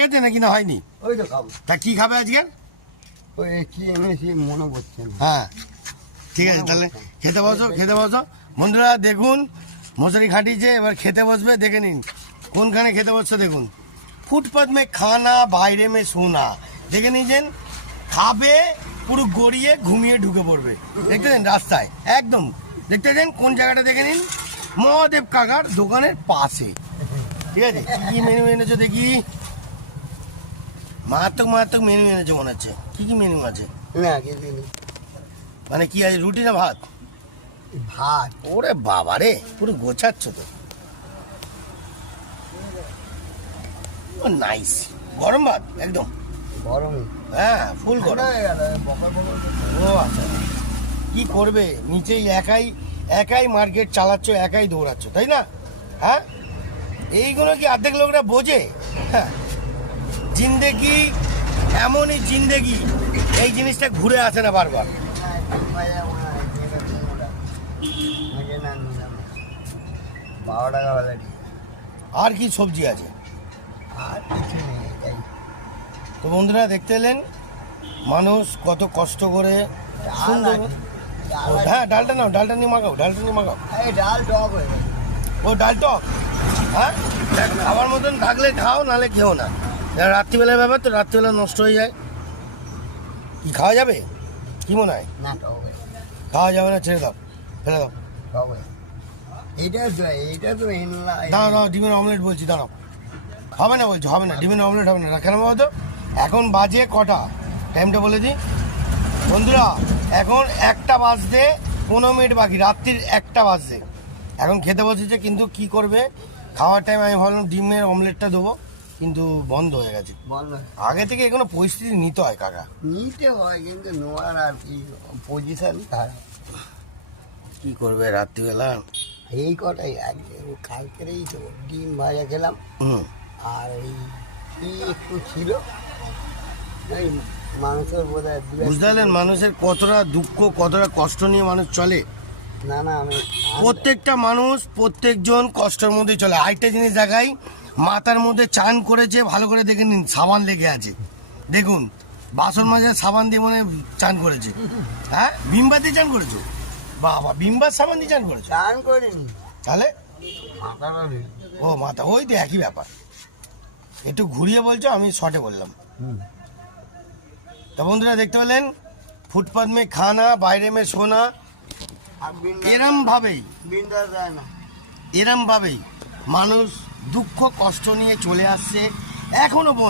গেছে নাকি না হয়নি? ওই তো খাবো। তা কি খাবে আজকে? ওই কি এনেছি মনে পড়ছে না। হ্যাঁ ঠিক আছে, তাহলে খেতে বসো, খেতে বসো। বন্ধুরা দেখুন মশারি খাটিয়েছে, এবার খেতে বসবে। দেখে নিন কোনখানে খেতে বসছে দেখুন। ফুটপাথ মে খানা বাইরে মে সোনা। দেখে নিয়েছেন, খাবে পুরো গড়িয়ে ঘুমিয়ে ঢুকে পড়বে। দেখতে দেন রাস্তায় একদম, দেখতে দেন কোন জায়গাটা দেখে নিন, মহাদেব কাকার দোকানের পাশে। ঠিক আছে, কি মেনু এনেছো দেখি? মারাত্মক মারাত্মক মেনু এনেছে মনে হচ্ছে। কি কি মেনু আছে? না কিছু নেই। মানে কি আছে, রুটি না ভাত? ভাত। ওরে বাবা রে, পুরো গোছাচ্ছ তো। নাইস গরম ভাত একদম। গরম। হ্যাঁ ফুল গরম। বকর বকর। ও আচ্ছা, কি করবে নিচেই একাই মার্কেট চালাচ্ছ, একাই দৌড়াচ্ছ, তাই না? হ্যাঁ, এইগুলো কি অর্ধেক লোকরা বোঝে? হ্যাঁ, জিন্দেগি এমনই জিন্দেগি, এই জিনিসটা ঘুরে আসে না বারবার। 12 টাকা বেলা। আর কি সবজি আছে? আর কিছু নেই এটাই। তো বন্ধুরা দেখতে এলেন মানুষ কত কষ্ট করে সুন্দর। হ্যাঁ ডালটা নাও, ডালটা নিয়ে মাখাও, ডালটা নিয়ে মাখাও। ডাল টক হয়ে গেছে। ও ডাল টক, হ্যাঁ খাবার মতন থাকলে খাও, নালে খেও না। রাত্রিবেলার ব্যাপার তো, রাত্রিবেলা নষ্ট হয়ে যায়। কি খাওয়া যাবে কি মনে হয়? না টক হয়ে খাওয়া যাবে না, ছেড়ে দাও, ফেলে দাও। টক হয়ে। এইটা তো এনলা। দাঁড়াও দাঁড়াও, ডিমের অমলেট বলছি, দাঁড়াও। হবে না বলছো, হবে না, ডিমের অমলেট হবে না। কেন বলো তো? এখন বাজে কটা, টাইমটা বলে দিই বন্ধুরা। এখন 1টা বাজতে 15 মিনিট বাকি, রাত্রির 1টা বাজতে। এখন খেতে বসেছে, কিন্তু কি করবে, খাওয়ার টাইম আমি ভাবলাম ডিমের অমলেটটা দেবো, কিন্তু বন্ধ হয়ে গেছে। বন্ধ। আগে থেকে এগুলো পরিস্থিতি নিতে হয় কাকা। নিতে হয় কিন্তু নোয়ার আর কি পজিশন খারাপ। কি করবে রাত্রিবেলা? এই কটাই আজকে কালকেরই তো ডিম ভাজা খেলাম। হুম, আর এই কি একটু ছিল এই মাংসের বোধ হয় বুঝতে পারলেন মানুষের কতটা দুঃখ, কতটা কষ্ট নিয়ে মানুষ চলে। না না আমি প্রত্যেকটা মানুষ প্রত্যেকজন কষ্টের মধ্যে চলে। আরেকটা জিনিস দেখাই, মাথার মধ্যে চান করেছে, ভালো করে দেখে নিন, সাবান লেগে আছে দেখুন। বাসন মাজার সাবান দিয়ে মনে হয় চান করেছে। হ্যাঁ, ভিমবার দিয়ে চান করেছো? বাবা, ভিমবার সাবান দিয়ে চান করেছো? চান করিনি। তাহলে মাথাটা নেই। ও মাথা, ওই তো একই ব্যাপার। একটু ঘুরিয়ে বলছো, আমি শর্টে বললাম। তা বন্ধুরা দেখতে পেলেন, ফুটপাথ মে খানা বাইরে মে সোনা। আর এরম ভাবেই বিন্দাস যায় না। এরম ভাবেই মানুষ দুঃখ কষ্ট নিয়ে চলে আসছে এখনো পর্যন্ত।